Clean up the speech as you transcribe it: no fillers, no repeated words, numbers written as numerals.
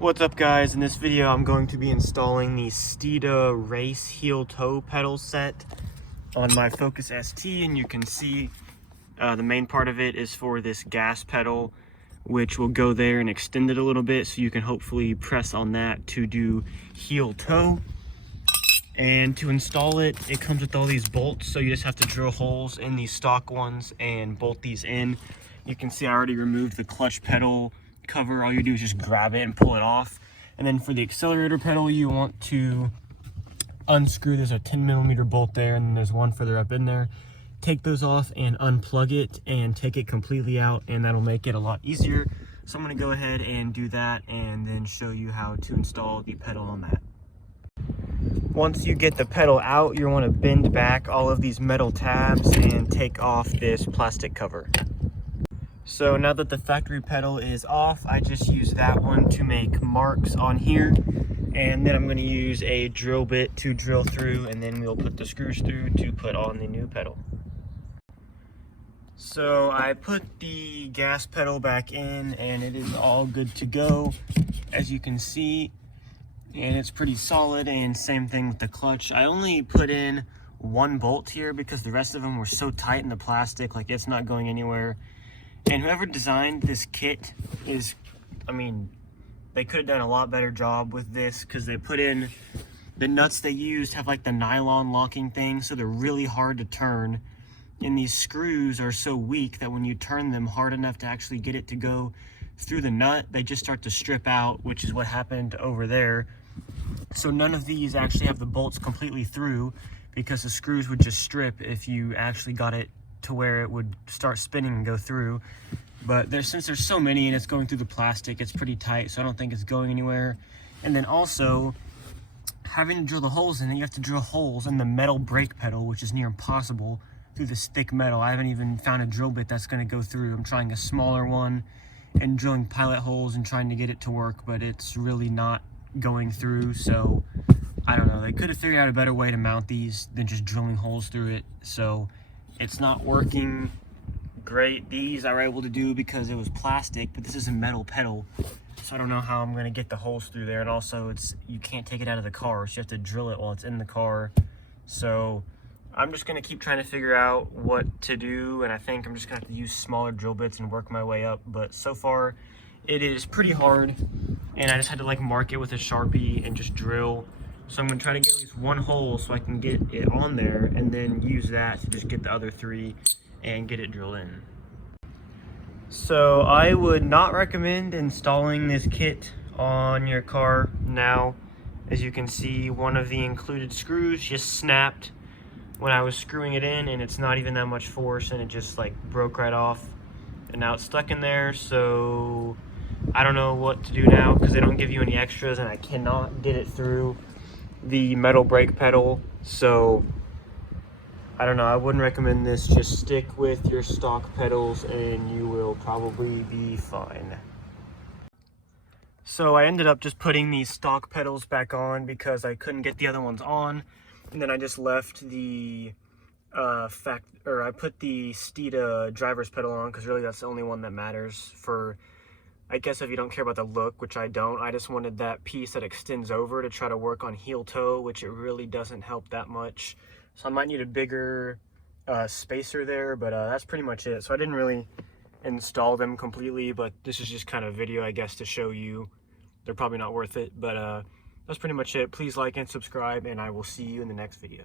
What's up guys, in this video I'm going to be installing the Steeda race heel toe pedal set on my Focus ST, and you can see the main part of it is for this gas pedal, which will go there and extend it a little bit so you can hopefully press on that to do heel toe. And to install it, it comes with all these bolts, so you just have to drill holes in these stock ones and bolt these in. You can see I already removed the clutch pedal cover. All you do is just grab it and pull it off. And then for the accelerator pedal, you want to unscrew, there's a 10mm bolt there, and then there's one further up in there. Take those off and unplug it and take it completely out, and that'll make it a lot easier. So I'm going to go ahead and do that and then show you how to install the pedal on that. Once you get the pedal out, you want to bend back all of these metal tabs and take off this plastic cover. So now that the factory pedal is off, I just use that one to make marks on here, and then I'm going to use a drill bit to drill through, and then we'll put the screws through to put on the new pedal. So I put the gas pedal back in and it is all good to go, as you can see, and it's pretty solid. And same thing with the clutch. I only put in one bolt here because the rest of them were so tight in the plastic, like it's not going anywhere. And whoever designed this kit is, I mean, they could have done a lot better job with this, because they put in, the nuts they used have like the nylon locking thing, so they're really hard to turn. And these screws are so weak that when you turn them hard enough to actually get it to go through the nut, they just start to strip out, which is what happened over there. So none of these actually have the bolts completely through, because the screws would just strip if you actually got it to where it would start spinning and go through. But since there's so many and it's going through the plastic, it's pretty tight, so I don't think it's going anywhere. And then also, having to drill the holes in it, you have to drill holes in the metal brake pedal, which is near impossible through this thick metal. I haven't even found a drill bit that's going to go through. I'm trying a smaller one and drilling pilot holes and trying to get it to work, but it's really not going through. So I don't know, they could have figured out a better way to mount these than just drilling holes through it. So it's not working great. These I were able to do because it was plastic, but this is a metal pedal, so I don't know how I'm going to get the holes through there. And also, you can't take it out of the car, so you have to drill it while it's in the car. So I'm just going to keep trying to figure out what to do, and I think I'm just going to have to use smaller drill bits and work my way up. But so far it is pretty hard, and I just had to like mark it with a Sharpie and just drill. So I'm going to try to get at least one hole so I can get it on there, and then use that to just get the other three and get it drilled in. So I would not recommend installing this kit on your car now. As you can see, one of the included screws just snapped when I was screwing it in, and it's not even that much force, and it just like broke right off, and now it's stuck in there. So I don't know what to do now, because they don't give you any extras, and I cannot get it through the metal brake pedal. So I don't know, I wouldn't recommend this. Just stick with your stock pedals and you will probably be fine. So I ended up just putting these stock pedals back on because I couldn't get the other ones on, and then I just left the I put the Steeda driver's pedal on, because really that's the only one that matters for, I guess, if you don't care about the look, which I don't. I just wanted that piece that extends over to try to work on heel toe, which it really doesn't help that much. So I might need a bigger spacer there, but that's pretty much it. So I didn't really install them completely, but this is just kind of a video, I guess, to show you. They're probably not worth it, but that's pretty much it. Please like and subscribe, and I will see you in the next video.